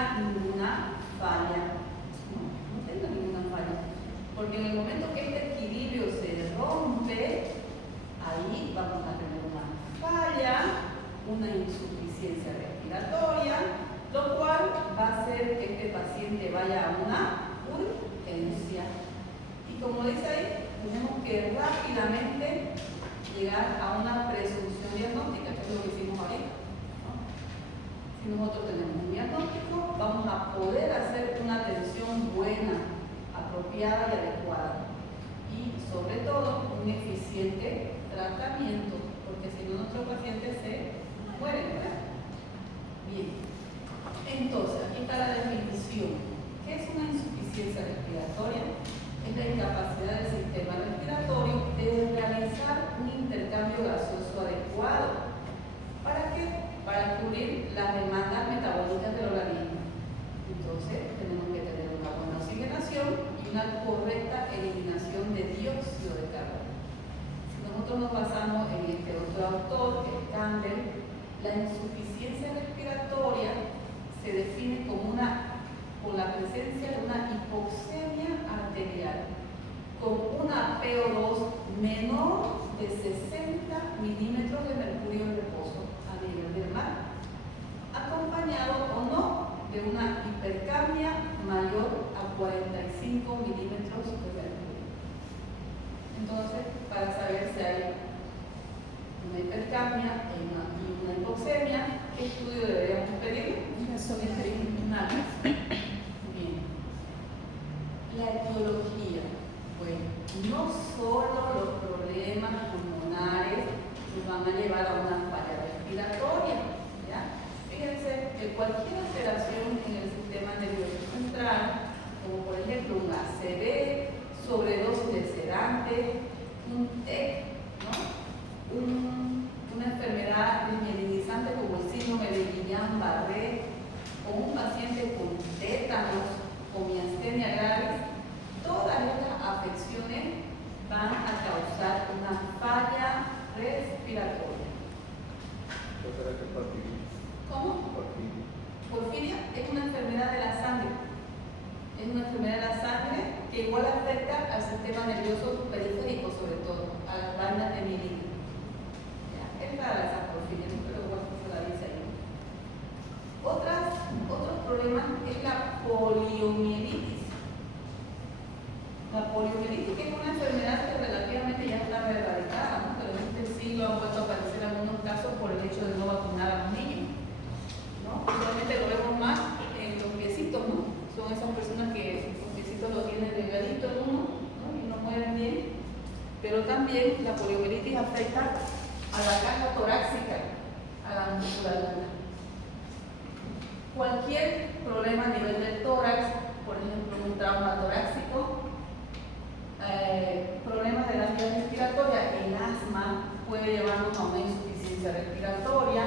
tenga ninguna falla. No tenga ninguna falla. Porque en el momento que este equilibrio se rompe, ahí vamos a tener una falla, una insuficiencia respiratoria, lo cual va a hacer que este paciente vaya a una urgencia. Y como dice ahí, tenemos que rápidamente llegar a una presunción diagnóstica, que es lo que hicimos ahorita, ¿no? Si nosotros tenemos un diagnóstico, vamos a poder hacer una atención buena, apropiada y adecuada. Y sobre todo, un eficiente tratamiento, porque si no nuestros pacientes se mueren, ¿verdad? Bien. Entonces, aquí está la definición. ¿Qué es una insuficiencia respiratoria? Es la incapacidad del sistema respiratorio de realizar un intercambio gaseoso adecuado. ¿Para qué? Para cubrir las demandas metabólicas del organismo. Entonces, tenemos que tener una buena oxigenación y una correcta eliminación de dióxido de carbono. Si nosotros nos basamos en este otro autor, que es Campbell, la insuficiencia respiratoria se define como con la presencia de una hipoxemia arterial con una PO2 menor de 60 milímetros de mercurio en reposo a nivel del mar, acompañado o no de una hipercapnia mayor a 45 milímetros de mercurio. Entonces, para saber si hay una hipercapnia y una hipoxemia, ¿qué estudio deberíamos pedir? Son criminales. Bien. La etiología. Bueno, no solo los problemas pulmonares nos van a llevar a una falla respiratoria, ¿ya? Fíjense que cualquier alteración en el sistema nervioso central, como por ejemplo un ACV, sobredosis de sedantes, un TEC, ¿no? Una enfermedad desmielinizante como el síndrome de Guillain-Barré, o un paciente con tétanos o miastenia gravis, todas estas afecciones van a causar una falla respiratoria. ¿Cómo? Porfiria es una enfermedad de la sangre. Es una enfermedad de la sangre que igual afecta al sistema nervioso periférico, sobre todo, a las vainas de mielina. Es rara esa porfiria, pero bueno, se la dice ahí. Otros problemas es la poliomielitis. La poliomielitis, que es una enfermedad que relativamente ya está erradicada, ¿no? Pero en este siglo han vuelto a aparecer algunos casos por el hecho de no vacunar a los niños, ¿no? Usualmente lo vemos más en los piecitos, ¿no? Son esas personas que los piecitos lo tienen delgadito en uno, ¿no? Y no mueven bien. Pero también la poliomielitis afecta a la caja torácica, a la musculatura. Cualquier problema a nivel del tórax, por ejemplo, un trauma torácico, problemas de las vías respiratorias, el asma puede llevarnos a una insuficiencia respiratoria,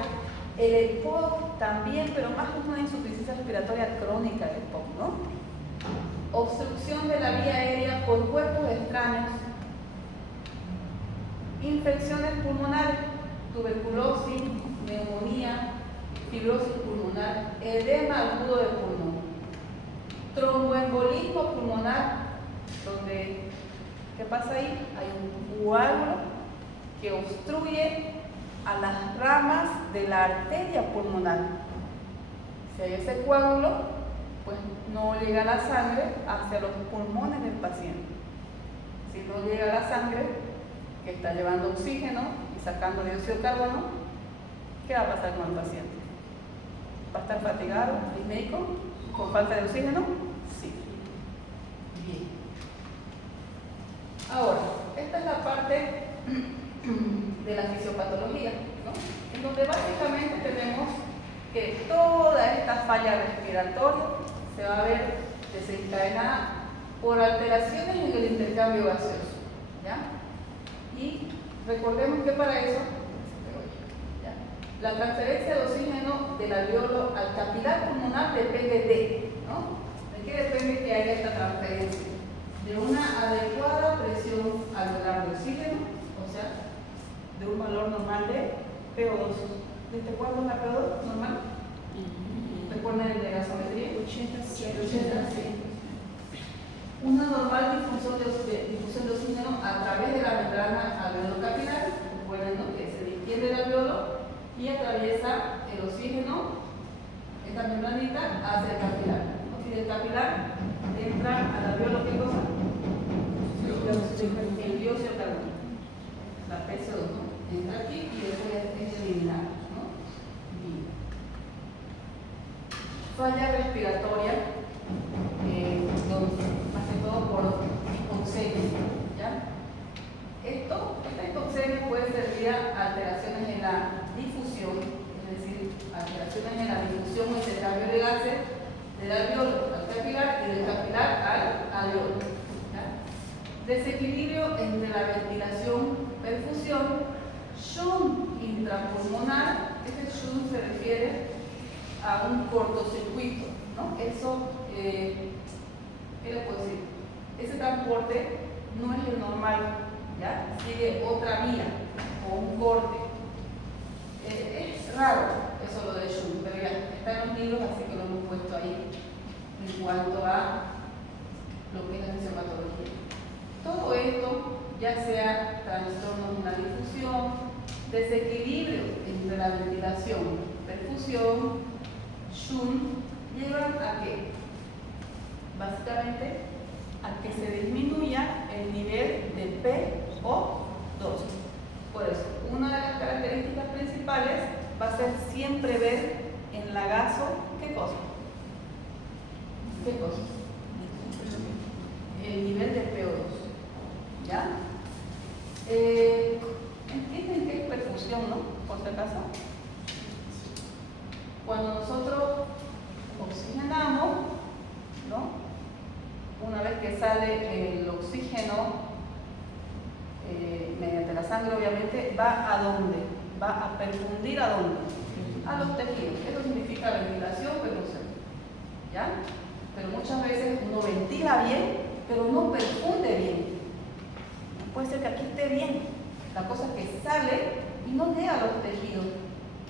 el EPOC también, pero más es una insuficiencia respiratoria crónica, el EPOC, ¿no? Obstrucción de la vía aérea por cuerpos extraños, infecciones pulmonares, tuberculosis, neumonía, fibrosis pulmonar, edema agudo de pulmón, tromboembolismo pulmonar, donde, ¿qué pasa ahí? Hay un coágulo que obstruye a las ramas de la arteria pulmonar. Si hay ese coágulo, pues no llega la sangre hacia los pulmones del paciente. Si no llega la sangre, que está llevando oxígeno y sacando dióxido de carbono, ¿qué va a pasar con el paciente? ¿Va a estar fatigado, disméico, con falta de oxígeno? Sí. Bien. Ahora, esta es la parte de la fisiopatología, ¿no? En donde básicamente tenemos que toda esta falla respiratoria se va a ver desencadenada por alteraciones en el intercambio gaseoso, ¿ya? Y recordemos que para eso, la transferencia de oxígeno del alveolo al capilar pulmonar depende de, ¿no? ¿De qué depende que haya esta transferencia? De una adecuada presión alveolar de oxígeno, o sea, de un valor normal de PO2. ¿Desde cuándo es la PO2 normal? recuerdan de gasometría? 80. Una normal difusión de oxígeno a través de la membrana alveolo-capilar, recuerden, ¿no?, que se distiende el alveolo y atraviesa el oxígeno, esta membranita, hacia el capilar, ¿no? Y del capilar entra al alveolo, ¿qué cosa? El dióxido de carbono, la PCO2, ¿no? Entra aquí y después es eliminado, ¿no? Bien. Falla respiratoria, más que todo por hipoxemia, ¿ya? Esta hipoxemia puede servir a alteraciones en la difusión, es decir, alteraciones en la difusión o intercambio de gases del alveolo al capilar y del capilar al alveolo, ¿ya? Desequilibrio entre la ventilación-perfusión, shunt intrapulmonar. Este shunt se refiere a un cortocircuito, ¿no? Eso, ¿qué le puedo decir? Ese transporte no es el normal, ¿ya? Sigue otra vía o un corte. Es raro eso lo de shunt, pero ya está en los libros, así que lo hemos puesto ahí en cuanto a lo que es la fisiopatología. Todo esto, ya sea trastornos en la difusión, desequilibrio entre la ventilación, perfusión, shunt, llevan a qué? Básicamente a que se disminuya el nivel de PO2. Por eso, una de las características principales va a ser siempre ver en la gaso, ¿qué cosa? ¿Qué cosa? El nivel de PO2. ¿Ya? ¿Entienden qué es perfusión, no? Por si acaso. Cuando nosotros oxigenamos, ¿no?, una vez que sale el oxígeno mediante la sangre, obviamente, ¿va a dónde? Va a perfundir ¿a dónde? A los tejidos. Eso significa ventilación, perfusión, ¿ya? Pero muchas veces uno ventila bien, pero no perfunde bien. Puede ser que aquí esté bien, la cosa es que sale y no llega a los tejidos,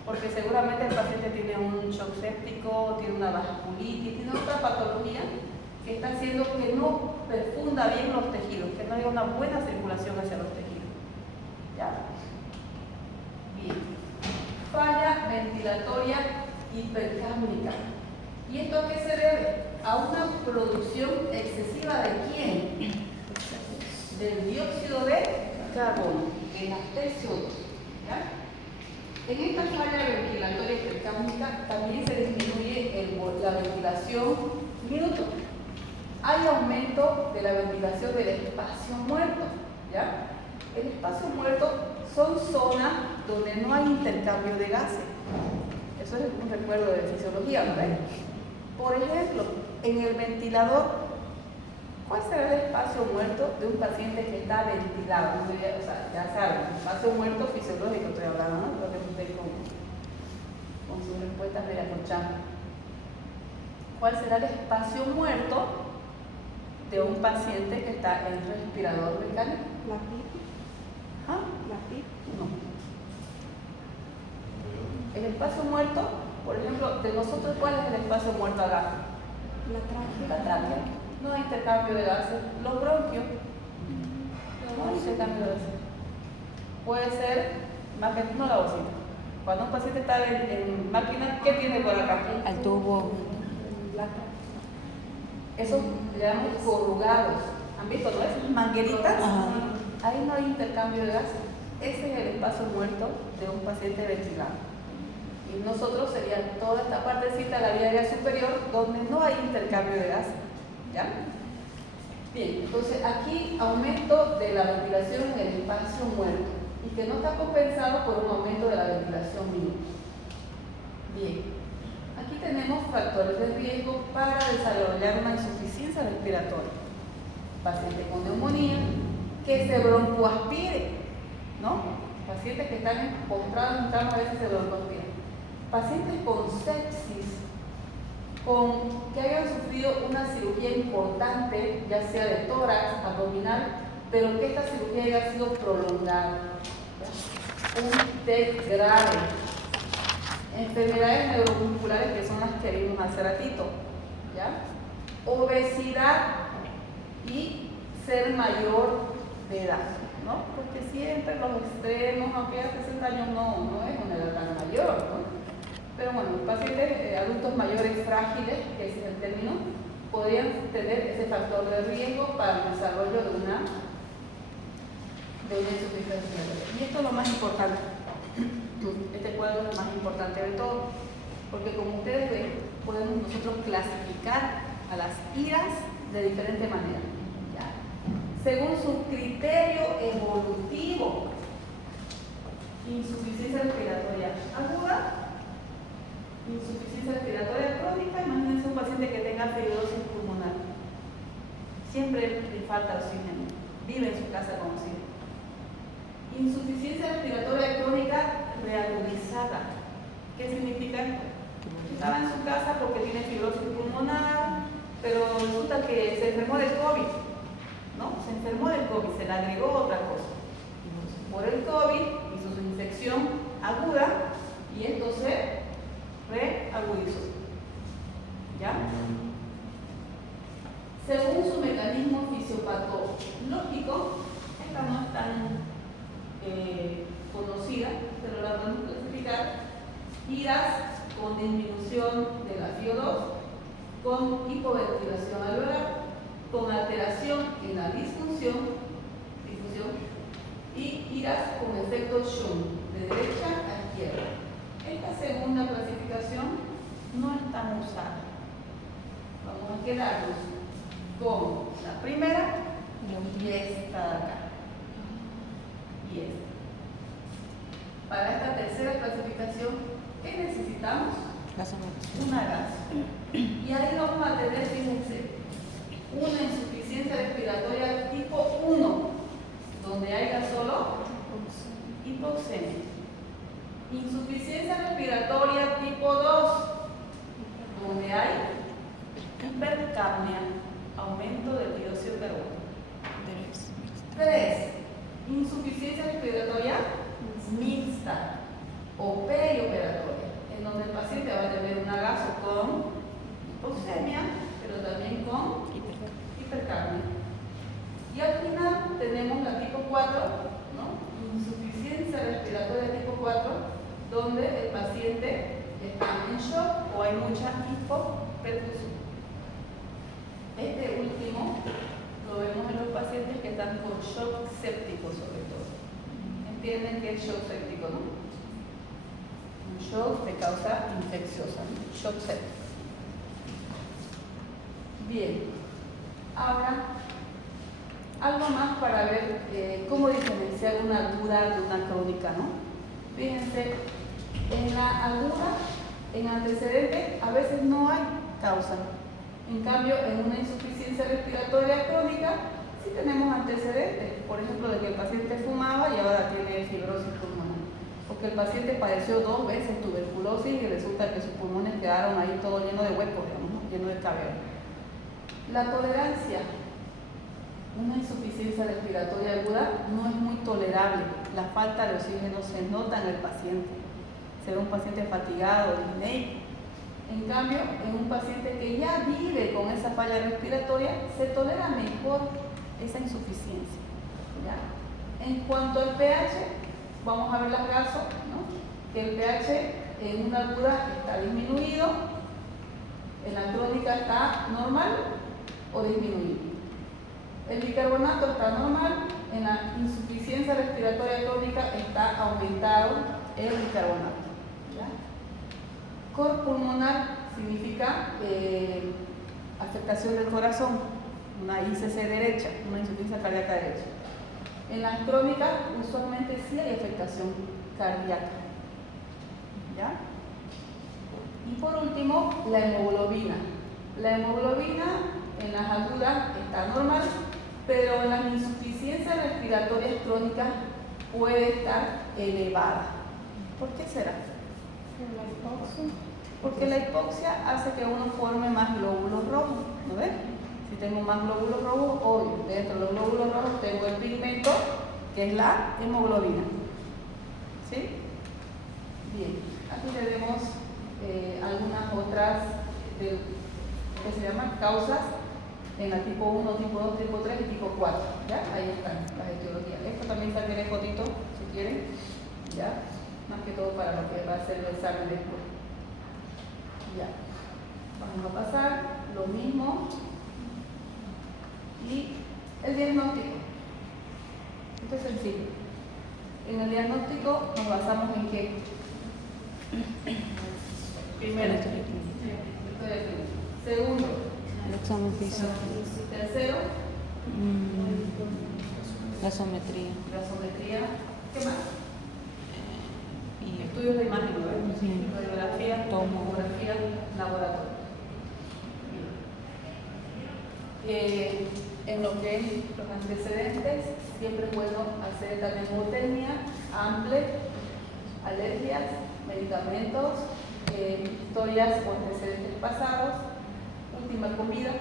porque seguramente el paciente tiene un shock séptico, tiene una vasculitis, tiene otra patología que está haciendo que no perfunda bien los tejidos, que no haya una buena circulación hacia los tejidos. ¿Ya? Bien. Falla ventilatoria hipercámnica. ¿Y esto a qué se debe? A una producción excesiva ¿de quién? Del dióxido de carbono, de la PCO2. ¿Ya? En esta falla ventilatoria hipercámnica también se disminuye la ventilación minuto. Hay aumento de la ventilación del espacio muerto, ¿ya? El espacio muerto son zonas donde no hay intercambio de gases. Eso es un recuerdo de fisiología, ¿no ven? Por ejemplo, en el ventilador, ¿cuál será el espacio muerto de un paciente que está ventilado? O sea, ya saben, espacio muerto fisiológico estoy hablando, ¿no? Lo que usted con sus respuestas de la escuchando. ¿Cuál será el espacio muerto de un paciente que está en respirador mecánico? La PIP. ¿Ah? La PIP. No. El espacio muerto, por ejemplo, de nosotros, ¿cuál es el espacio muerto acá? La tráquea. La tráquea. No hay intercambio de gases. Los bronquios. No hay intercambio de gases. Puede ser, más que no la bolsita. Cuando un paciente está en máquina, ¿qué tiene por acá? Al tubo. Esos le llamamos corrugados. ¿Han visto, no? Esas mangueritas. Ahí no hay intercambio de gases. Ese es el espacio muerto de un paciente ventilado. Y nosotros sería toda esta partecita de la vía aérea superior donde no hay intercambio de gases. ¿Ya? Bien, entonces aquí aumento de la ventilación en el espacio muerto y que no está compensado por un aumento de la ventilación minuto. Bien, aquí tenemos factores de riesgo para desarrollar una insuficiencia respiratoria. Paciente con neumonía, que se broncoaspire, ¿no? Pacientes que están postrados en cama a veces se broncoaspiran. Pacientes con sepsis, que hayan sufrido una cirugía importante, ya sea de tórax, abdominal, pero que esta cirugía haya sido prolongada. Un TEC grave, enfermedades neuromusculares que son las que vimos hace ratito, ¿ya? Obesidad y ser mayor de edad, ¿no? Porque siempre los extremos, aunque a 60 años no es una edad tan mayor, ¿no? Pero bueno, los pacientes adultos mayores frágiles, que ese es el término, podrían tener ese factor de riesgo para el desarrollo de una insuficiencia respiratoria. Y esto es lo más importante. Este cuadro es lo más importante de todo, porque como ustedes ven, podemos nosotros clasificar a las IRAS de diferente manera, ¿ya? Según su criterio evolutivo. Insuficiencia respiratoria aguda, insuficiencia respiratoria crónica. Imagínense un paciente que tenga fibrosis pulmonar, siempre le falta oxígeno, vive en su casa con oxígeno. Insuficiencia respiratoria crónica reagudizada. ¿Qué significa esto? Estaba en su casa porque tiene fibrosis pulmonar, pero resulta que se enfermó del COVID, ¿no? Se enfermó del COVID, se le agregó otra cosa. Por el COVID hizo su infección aguda y esto se reagudizó, ¿ya? Según su mecanismo fisiopatológico, esta no es tan conocida, pero la podemos clasificar: IRAS con disminución de la FiO2, con hipoventilación alveolar, con alteración en la difusión, y IRAS con efecto Shunt, de derecha a izquierda. Esta segunda clasificación no es tan usada. Vamos a quedarnos con la primera y esta de acá. Y esta. Para esta tercera clasificación, ¿qué necesitamos? Una gasa. Y ahí vamos a tener, fíjense, una insuficiencia respiratoria tipo 1, donde haya solo hipoxemia. Insuficiencia respiratoria tipo 2, donde hay hipercapnia, aumento del dióxido de carbono. 3. Insuficiencia respiratoria mixta o perioperatoria, en donde el paciente va a tener un agaso con hipoxemia, pero también con hipercapnia. Y al final tenemos la tipo 4, ¿no? Insuficiencia respiratoria tipo 4, donde el paciente está en shock o hay mucha hipoperfusión. Este último lo vemos en los pacientes que están con shock séptico, sobre todo. ¿Entienden qué es shock séptico, no? Un shock de causa infecciosa, ¿no? Shock séptico. Bien, ahora algo más para ver cómo diferenciar una aguda de una crónica, ¿no? Fíjense, en la aguda, en antecedente, a veces no hay causa. En cambio, en una insuficiencia respiratoria crónica, sí tenemos antecedentes. Por ejemplo, de que el paciente fumaba y ahora tiene fibrosis pulmonar. O que el paciente padeció 2 veces tuberculosis y resulta que sus pulmones quedaron ahí todo lleno de huecos, digamos, ¿no? Lleno de cavernas. La tolerancia. Una insuficiencia respiratoria aguda no es muy tolerable. La falta de oxígeno se nota en el paciente. Será un paciente fatigado, disneico. En cambio, en un paciente que ya vive con esa falla respiratoria, se tolera mejor esa insuficiencia, ¿ya? En cuanto al pH, vamos a ver las gasos, ¿no? Que el pH en una aguda está disminuido, en la crónica está normal o disminuido. El bicarbonato está normal, en la insuficiencia respiratoria crónica está aumentado el bicarbonato, ¿ya? Cor pulmonar significa afectación del corazón, una ICC derecha, una insuficiencia cardíaca derecha. En las crónicas usualmente sí hay afectación cardíaca, ¿ya? Y por último, la hemoglobina. La hemoglobina en las agudas está normal, pero en las insuficiencias respiratorias crónicas puede estar elevada. ¿Por qué será? Porque la hipoxia hace que uno forme más glóbulos rojos, ¿no ves? Si tengo más glóbulos rojos, obvio, dentro de los glóbulos rojos tengo el pigmento, que es la hemoglobina. ¿Sí? Bien, y tenemos algunas otras que se llaman causas en la tipo 1, tipo 2, tipo 3 y tipo 4. ¿Ya? Ahí están las etiologías. Esto también sacaré fotito si quieren. ¿Ya? Más que todo para lo que va a ser el examen después. Ya. Vamos a pasar lo mismo. Y el diagnóstico. Esto es sencillo. En el diagnóstico nos basamos en qué. Primero, historia clínica. Segundo, El examen físico. tercero, Gasometría. gasometría. ¿Qué más? Y Estudios de imagen, ¿no? Sí. Radiografía, tomografía, laboratorio. En lo que es los antecedentes, siempre es bueno hacer también hemotermia, hambre, alergias, medicamentos, historias o antecedentes pasados, última comida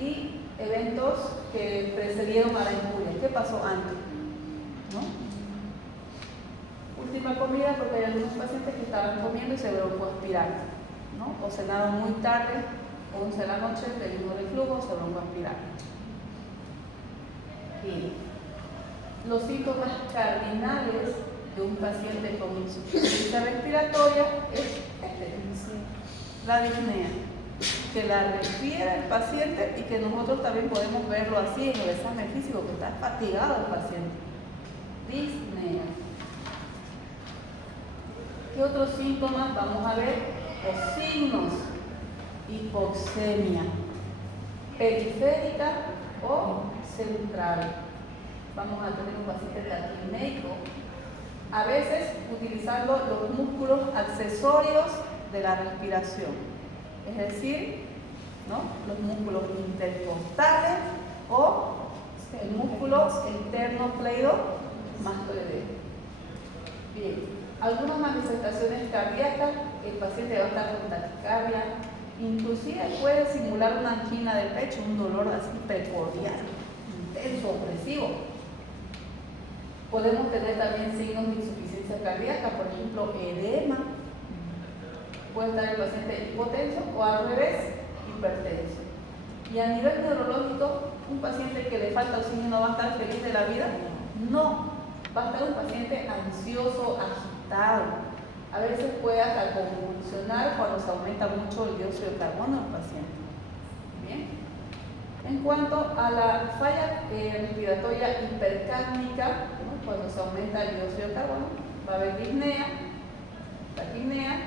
y eventos que precedieron a la injuria. ¿Qué pasó antes? ¿No? Última comida, porque hay algunos pacientes que estaban comiendo y se broncoaspiraron, ¿no? O cenaron muy tarde, 11 de la noche, le dio reflujo, se broncoaspiraron. Bien. Los síntomas cardinales de un paciente con insuficiencia respiratoria es la disnea, que la refiere el paciente y que nosotros también podemos verlo así en el examen físico, que está fatigado el paciente. Disnea. ¿Qué otros síntomas vamos a ver? O signos. Hipoxemia periférica o central. Vamos a tener un paciente taquipneico, a veces utilizando los músculos accesorios de la respiración, es decir, ¿no? Los músculos intercostales o el músculo internocleidomastoideo. Bien, algunas manifestaciones cardíacas, el paciente va a estar con taquicardia, inclusive puede simular una angina de pecho, un dolor así precordial, intenso, opresivo. Podemos tener también signos de insuficiencia cardíaca, por ejemplo, edema. Puede estar el paciente hipotenso o al revés, hipertenso. Y a nivel neurológico, un paciente que le falta oxígeno va a estar feliz de la vida. No, va a estar un paciente ansioso, agitado. A veces puede hasta convulsionar cuando se aumenta mucho el dióxido de carbono del paciente. Bien. En cuanto a la falla respiratoria hipercárnica, ¿no? Cuando se aumenta el dióxido de carbono, va a haber disnea, taquipnea,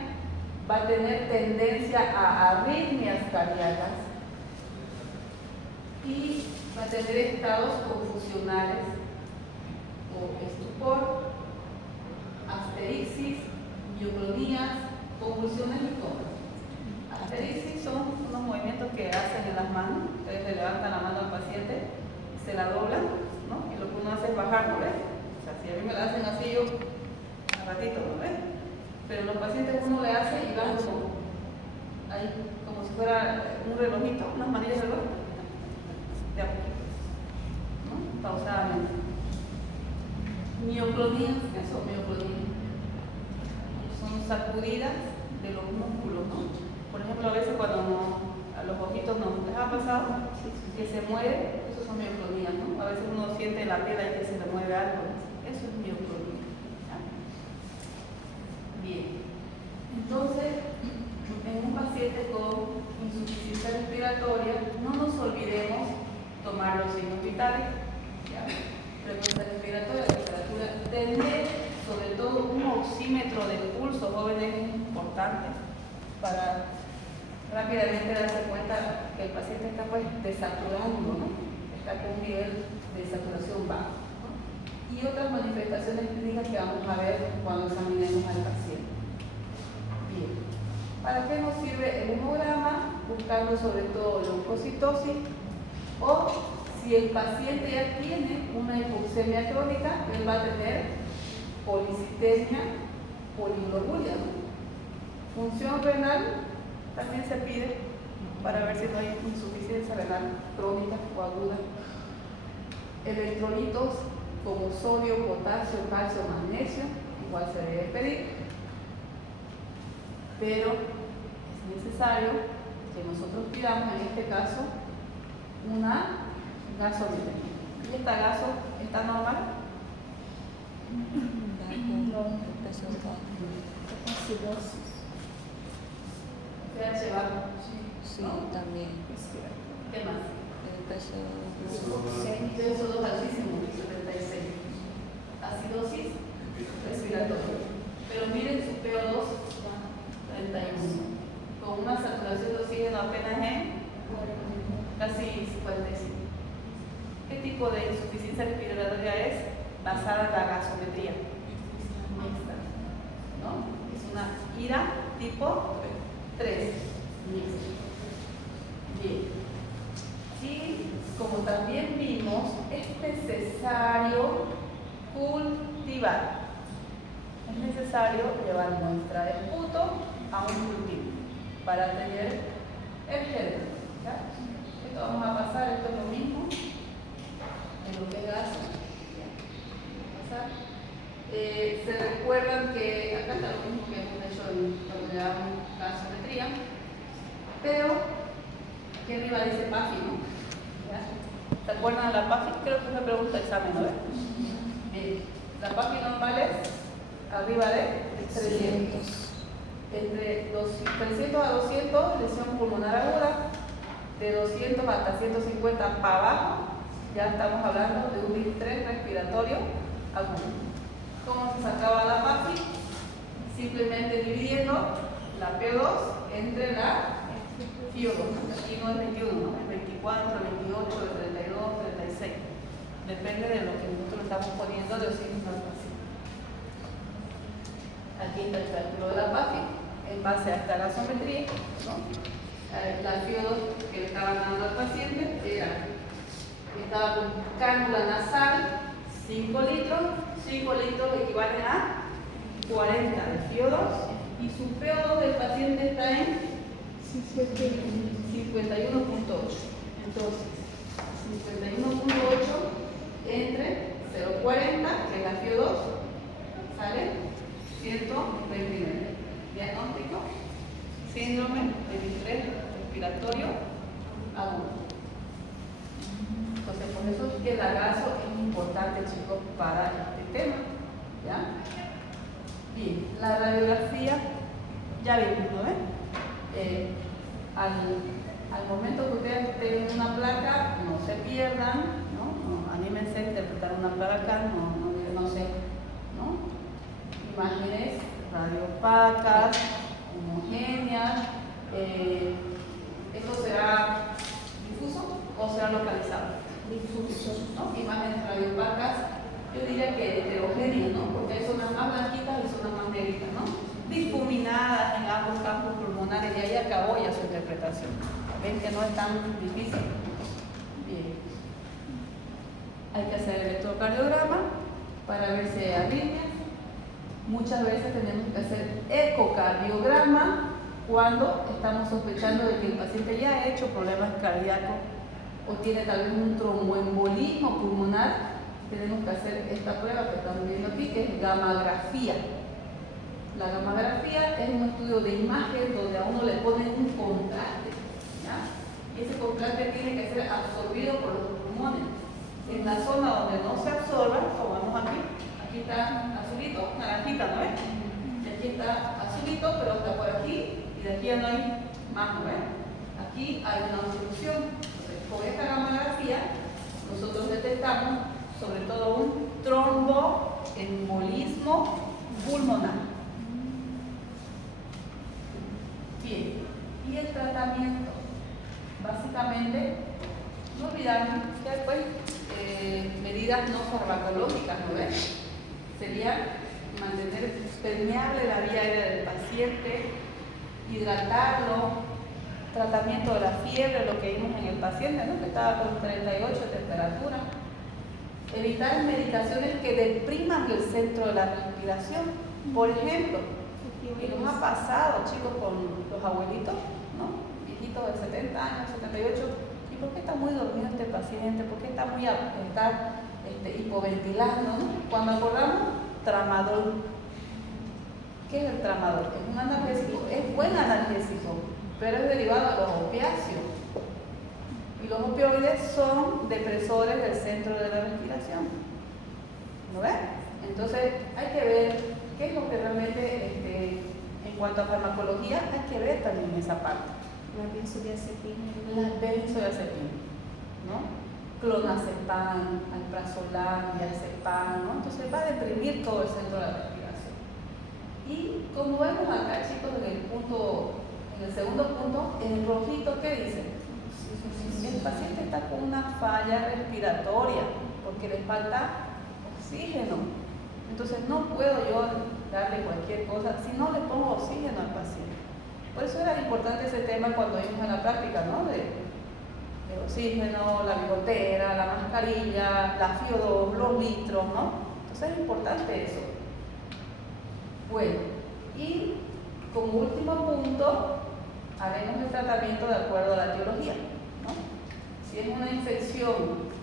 va a tener tendencia a arritmias cardíacas y va a tener estados confusionales o estupor, asterixis, mioclonías, convulsiones y coma. Asterixis son unos movimientos que hacen en las manos. Ustedes le levantan la mano al paciente, se la doblan, ¿no? Y lo que uno hace es bajar, ¿no ves? O sea, si a mí me la hacen así, yo al ratito, ¿no ves? Pero los pacientes uno le hace y van como ahí, como si fuera un relojito, unas manillas de reloj, de a poquito, ¿no? Pausadamente. Mioclonías, ¿qué son mioclonías? Son sacudidas de los músculos, ¿no? Por ejemplo, a veces cuando a los ojitos nos les ha pasado que se mueve, eso son mioclonías, ¿no? A veces uno siente en la piel ahí que se le mueve algo, eso es mioclonía. ¿Ya? Bien, entonces, en un paciente con insuficiencia respiratoria, no nos olvidemos tomar los signos vitales, ¿ya? Frecuencia respiratoria, temperatura, tener sobre todo un oxímetro del pulso, jóvenes, es importante para rápidamente darse cuenta que el paciente está pues desaturando, ¿no? Está con un nivel de saturación bajo, ¿no? Y otras manifestaciones clínicas que vamos a ver cuando examinemos al paciente. Bien, ¿para qué nos sirve el hemograma? Buscando sobre todo leucocitosis, o si el paciente ya tiene una hipoxemia crónica, él va a tener policitemia, poligloburia, ¿no? Función renal también se pide para ver si no hay insuficiencia renal crónica o aguda. Electrolitos como sodio, potasio, calcio, magnesio, igual se debe pedir. pero es necesario que nosotros pidamos en este caso una gasometría. ¿Y esta gaso está normal? Peso bajo. pH bajo. Sí, ¿No? también. ¿Qué más? El peso Peso 2 altísimo, 76. Acidosis respiratoria. Pero miren su PO2, 31. Con una saturación de oxígeno apenas en casi 55. ¿Qué tipo de insuficiencia respiratoria es? Basada en la gasometría. Mixta. ¿No? Es una IRA tipo 3. Mixta. Bien. Y como también vimos, es necesario cultivar. Es necesario llevar muestra de esputo a un cultivo para tener el germen. ¿Ya? Esto vamos a pasar, esto es lo mismo en lo que es gas. Se recuerdan que acá está lo mismo que hemos hecho cuando llevamos gasometría, pero aquí arriba dice PAFI, ¿no? ¿Ya? ¿Se acuerdan de la PAFI? Creo que es una pregunta de examen, ¿no? Bien, la PAFI normal es arriba de 300. Entre los 300 a 200, lesión pulmonar aguda. De 200 hasta 150 para abajo, ya estamos hablando de un distrés respiratorio agudo. ¿Cómo se sacaba la PAFI? Simplemente dividiendo la PO2 entre la FiO2. Aquí no es 21, ¿no? Es 24, 28, 32, 36. Depende de lo que nosotros estamos poniendo de oxígeno al paciente. Aquí está el cálculo de la PAFI en base a esta gasometría, ¿no? La FiO2 que le estaban dando al paciente estaba con cánula nasal 5 litros. 5 litros equivalen a 40 de FiO2 y su PO2 del paciente está en 51.8. Entonces, 51.8 entre 0.40, que es la FiO2, sale 129. Diagnóstico: síndrome de distrés respiratorio agudo. Entonces, por eso es que la gaso es importante, chicos, para este tema. ¿Ya? Bien, la radiografía, ya vimos, ¿no ven? Al momento que ustedes tengan una placa, no se pierdan, ¿no? Anímense a interpretar una placa, no sé, ¿no? Imágenes radiopacas, homogéneas. ¿Esto será difuso o será localizado? Difuso, ¿no? Imágenes radiopacas, yo diría que heterogéneas, ¿no? Porque hay zonas más blanquitas y zonas más negritas, ¿no? Difuminadas en ambos campos pulmonares, y ahí acabó ya su interpretación. ¿Ven que no es tan difícil? Bien. Hay que hacer electrocardiograma para ver si hay arritmias. Muchas veces tenemos que hacer ecocardiograma cuando estamos sospechando de que el paciente ya ha hecho problemas cardíacos o tiene tal vez un tromboembolismo pulmonar. Tenemos que hacer esta prueba que estamos viendo aquí, que es gammagrafía. La gammagrafía es un estudio de imagen donde a uno le ponen un contraste, ¿ya? Y ese contraste tiene que ser absorbido por los pulmones. En la zona donde no se absorba, como vemos aquí está azulito, naranjita, ¿no ves? Y aquí está azulito, pero hasta por aquí, y de aquí ya no hay más, ¿no ves? Aquí hay una obstrucción. Entonces, con esta gammagrafía, nosotros detectamos sobre todo un tromboembolismo pulmonar. Bien, y el tratamiento, básicamente, no olvidarnos que después medidas no farmacológicas, ¿no ves? Sería mantener permeable la vía aérea del paciente, hidratarlo, tratamiento de la fiebre, lo que vimos en el paciente, ¿no? Que estaba con 38 de temperatura. Evitar medicaciones que depriman el centro de la respiración. Por ejemplo, y nos ha pasado, chicos, con los abuelitos, ¿no? Viejitos de 70 años, 78. ¿Y por qué está muy dormido este paciente? ¿Por qué está muy hipoventilando? ¿No? Cuando acordamos, tramadol. ¿Qué es el tramadol? Es un analgésico, es buen analgésico, pero es derivado de los opiáceos. Y los opioides son depresores del centro de la respiración. ¿No ves? Entonces hay que ver qué es lo que realmente, en cuanto a farmacología, hay que ver también esa parte. La benzodiazepina. Las benzodiazepinas, ¿no? Clonazepam, alprazolam, diazepam, ¿no? Entonces va a deprimir todo el centro de la respiración. Y como vemos acá, chicos, en el segundo punto, el rojito, ¿qué dice? El paciente está con una falla respiratoria porque le falta oxígeno. Entonces no puedo yo darle cualquier cosa si no le pongo oxígeno al paciente. Por eso era importante ese tema cuando vimos en la práctica, ¿no? De oxígeno, la bigotera, la mascarilla, la FIO2, los litros, ¿no? Entonces es importante eso. Bueno, y como último punto, haremos el tratamiento de acuerdo a la etiología, ¿no? Si es una infección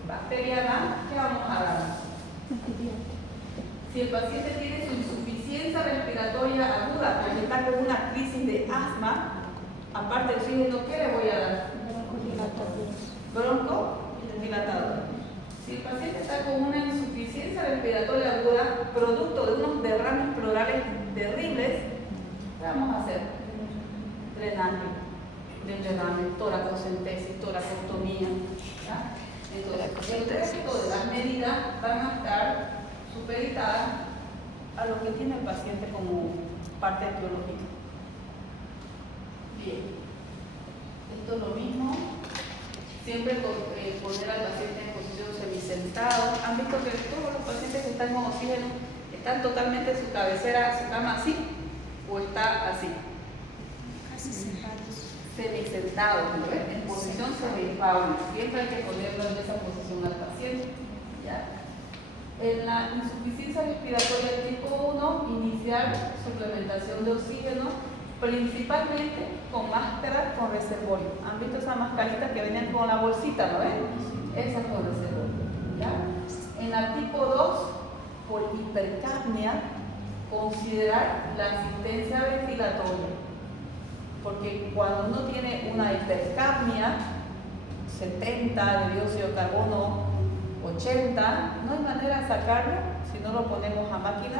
bacteriana, ¿qué vamos a dar? Si el paciente tiene su insuficiencia respiratoria aguda, porque está con una crisis de asma, aparte del oxígeno, ¿qué le voy a dar? Broncodilatador. Si el paciente está con una insuficiencia respiratoria aguda, producto de unos derrames pleurales terribles, ¿qué vamos a hacer? Drenaje del derrame, toracocentesis, toracostomía. ¿Ya? Entonces, el resto de las medidas van a estar supeditadas a lo que tiene el paciente como parte etiológica. Bien, esto es lo mismo. Siempre poner al paciente en posición semisentado. Han visto que todos los pacientes que están con oxígeno están totalmente su cabecera, su cama así o está así. Casi sentados. Semisentados, ¿no ves? En posición semipable. Siempre hay que ponerlo en esa posición al paciente. ¿Ya? En la insuficiencia respiratoria tipo 1, iniciar suplementación de oxígeno, principalmente con máscaras con reservorio. ¿Han visto esas mascaritas que venían con la bolsita, no ven? Esas con reservorio. ¿Ya? En la tipo 2, por hipercapnia, considerar la asistencia ventilatoria. Porque cuando uno tiene una hipercapnia, 70 de dióxido de carbono, 80, no hay manera de sacarlo si no lo ponemos a máquina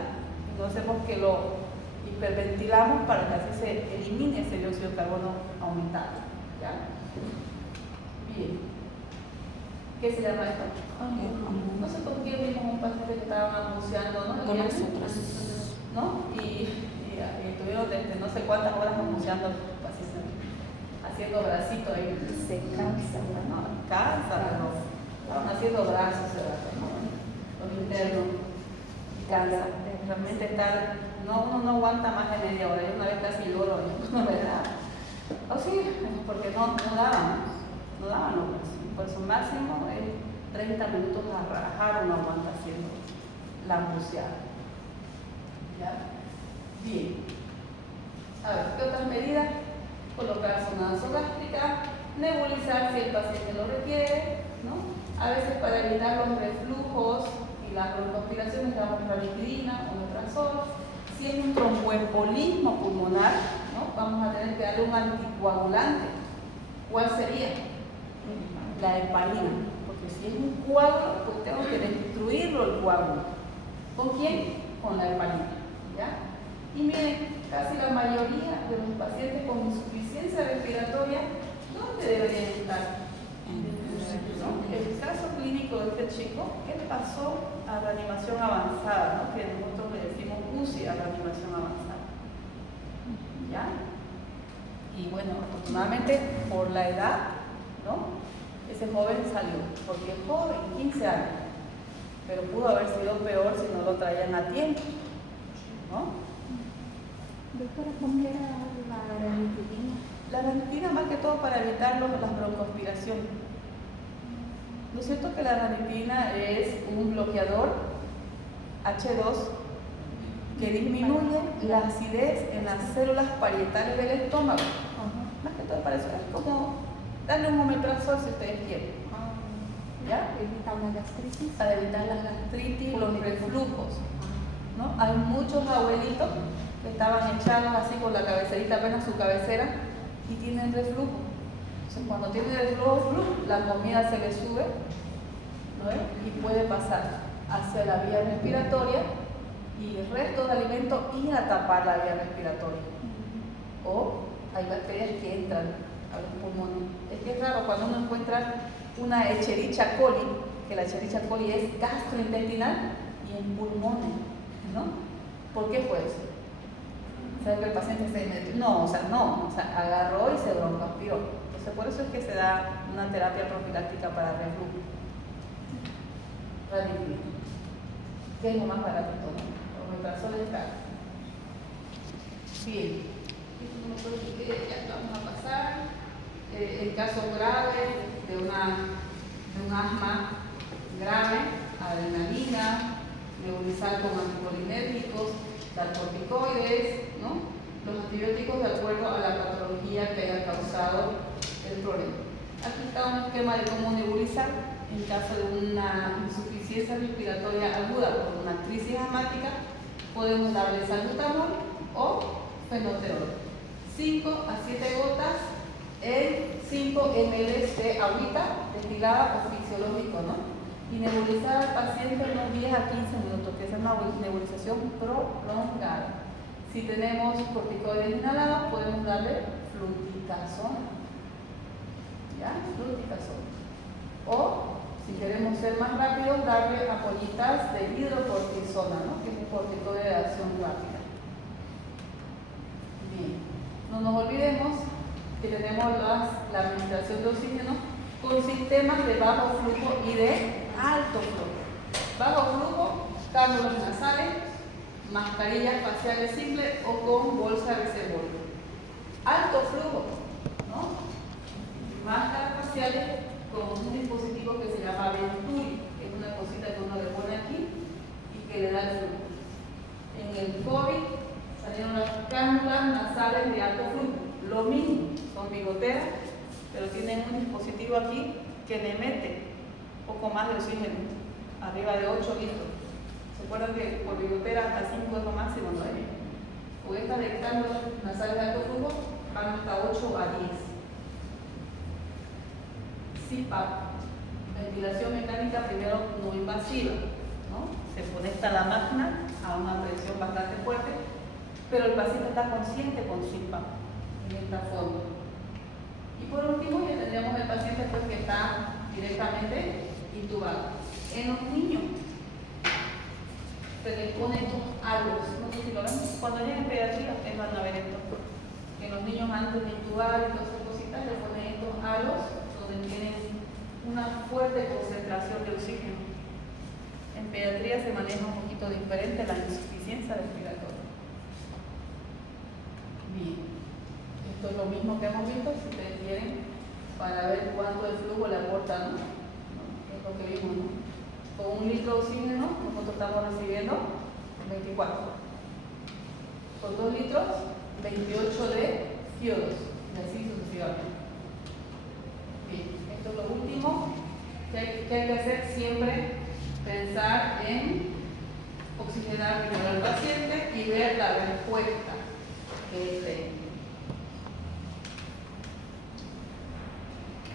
y no hacemos que lo hiperventilamos para que así se elimine ese dióxido de carbono aumentado. ¿Ya? Bien. ¿Qué se llama esto? No sé por qué vimos un paciente que estaba anunciando, ¿no? Con nosotros. ¿No? Y estuvieron no sé cuántas horas anunciando, haciendo bracito ahí. Se cansa, ¿no? Cansa, pero estaban haciendo brazos, ¿no? Los internos. Cansa. Realmente uno no aguanta más de media hora. Yo una vez casi lloro, no me da. O sí, porque no daban los brazos. Por su máximo es 30 minutos a rajar, uno aguanta haciendo la ambuceada. ¿Ya? Bien. A ver, ¿qué otras medidas? Colocar sonda nasogástrica, nebulizar si el paciente lo requiere, ¿no? A veces para evitar los reflujos y las broncoaspiraciones damos ranitidina o omeprazol. Si es un tromboembolismo pulmonar, ¿no? Vamos a tener que darle un anticoagulante. ¿Cuál sería? La heparina. Porque si es un coágulo, pues tengo que destruirlo el coágulo. ¿Con quién? Con la heparina. ¿Ya? Y miren, casi la mayoría de los pacientes con insuficiencia respiratoria, ¿dónde deberían estar? ¿No? El caso clínico de este chico, él pasó a reanimación avanzada, ¿no? Que nosotros le decimos UCI a reanimación avanzada. ¿Ya? Y bueno, afortunadamente por la edad, ¿no? Ese joven salió, porque es joven, 15 años, pero pudo haber sido peor si no lo traían a tiempo, ¿no? Doctora, ¿cómo era la ranitidina? La ranitidina más que todo para evitar las broncoaspiraciones. ¿No es cierto que la ranitidina es un bloqueador H2 que disminuye la acidez en las células parietales del estómago? Más que todo para eso es como darle un omeprazol si ustedes quieren. ¿Ya? Evita una gastritis. Para evitar las gastritis, los reflujos, ¿no? Hay muchos abuelitos estaban echados así con la cabecerita apenas su cabecera y tienen reflujo. Entonces, cuando tienen reflujo, la comida se le sube, ¿no es? Y puede pasar hacia la vía respiratoria y el resto de alimento ir a tapar la vía respiratoria. O hay bacterias que entran a los pulmones. Es que es raro cuando uno encuentra una Escherichia coli, que la Escherichia coli es gastrointestinal y en pulmones, ¿no? ¿Por qué fue eso? ¿Sabe que el paciente se metió? No, agarró y se broncoaspiró. Entonces, por eso es que se da una terapia profiláctica para reflujo. Ranitidina, que es lo más barato, ¿no? Omeprazol es caro. Bien, ya vamos a pasar. El caso grave de un asma grave, adrenalina, nebulizar con anticolinérgicos, dar corticoides, ¿no? Los antibióticos de acuerdo a la patología que haya causado el problema. Aquí está un esquema de cómo nebulizar en caso de una insuficiencia respiratoria aguda por una crisis asmática. Podemos darle salbutamol o fenoterol. 5 a 7 gotas en 5 ml de agüita destilada o fisiológico, ¿no? Y nebulizar al paciente unos 10 a 15 minutos, que es una nebulización prolongada. Si tenemos corticoides inhalados, podemos darle fluticasona. ¿Ya? Fluticasona. O, si queremos ser más rápidos, darle ampollitas de hidrocortisona, ¿no? Que es un corticoide de acción rápida. Bien. No nos olvidemos que tenemos la administración de oxígeno con sistemas de bajo flujo y de alto flujo. Bajo flujo, cánulas nasales, mascarillas faciales simples o con bolsa de reservorio. Alto flujo, ¿no? Máscaras faciales con un dispositivo que se llama Venturi, que es una cosita que uno le pone aquí y que le da el flujo. En el COVID salieron las cánulas nasales de alto flujo. Lo mismo, son bigoteras, pero tienen un dispositivo aquí que le mete poco más de oxígeno, arriba de 8 litros. ¿Se acuerdan que por bigotera hasta 5 es lo máximo, no es? O estas de cánulas nasales de alto flujo van hasta 8 a 10. CPAP, ventilación mecánica primero no invasiva, ¿no? Se conecta la máquina a una presión bastante fuerte, pero el paciente está consciente con CPAP en esta forma. Y por último, ya tendríamos el paciente pues, que está directamente intubado. En los niños se les pone estos halos, no sé si lo ven, cuando lleguen en pediatría ustedes van a ver esto. Que los niños antes de intubar y todas esas cositas le ponen estos halos donde tienen una fuerte concentración de oxígeno. En pediatría se maneja un poquito diferente la insuficiencia respiratoria. Bien. Esto es lo mismo que hemos visto, si ustedes quieren, para ver cuánto de flujo le aporta, ¿no? Es lo que vimos, ¿no? Con 1 litro de oxígeno, nosotros estamos recibiendo 24. Con 2 litros, 28 de CO2, y así sucesivamente. Bien, esto es lo último que hay que hacer siempre, pensar en oxigenar primero al paciente y ver la respuesta que él tenga.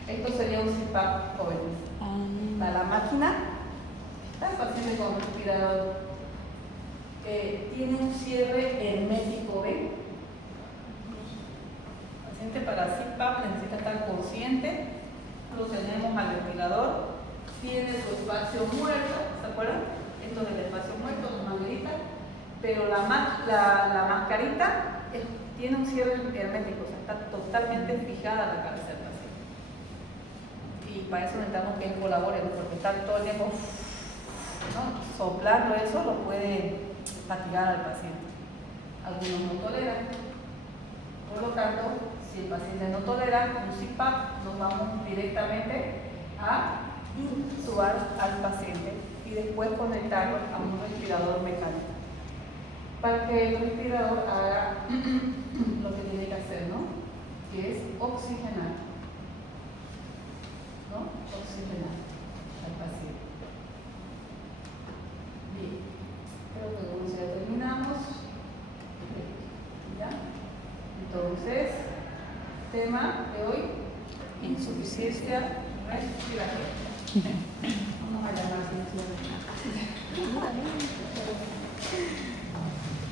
Esto sería un CPAP, jóvenes. Está la máquina, está el paciente con respirador. Tiene un cierre hermético, ¿ven? El paciente para CPAP necesita estar consciente. Lo tenemos al ventilador. Tiene su espacio muerto, ¿se acuerdan? Esto es el espacio muerto, su manguerita. Pero la mascarita tiene un cierre hermético, o sea, está totalmente fijada la cabeza del paciente. Y para eso necesitamos que él colabore, porque estar todo el tiempo, ¿no? Soplando eso lo puede fatigar al paciente. Algunos no toleran. Por lo tanto, si el paciente no tolera un CPAP, nos vamos directamente a intubar al paciente y después conectarlo a un respirador mecánico para que el respirador haga lo que tiene que hacer, ¿no? Que es oxigenar, ¿no? Oxigenar al paciente. Bien, creo que con eso ya terminamos. hoy, insuficiencia respiratoria. Vamos a llamar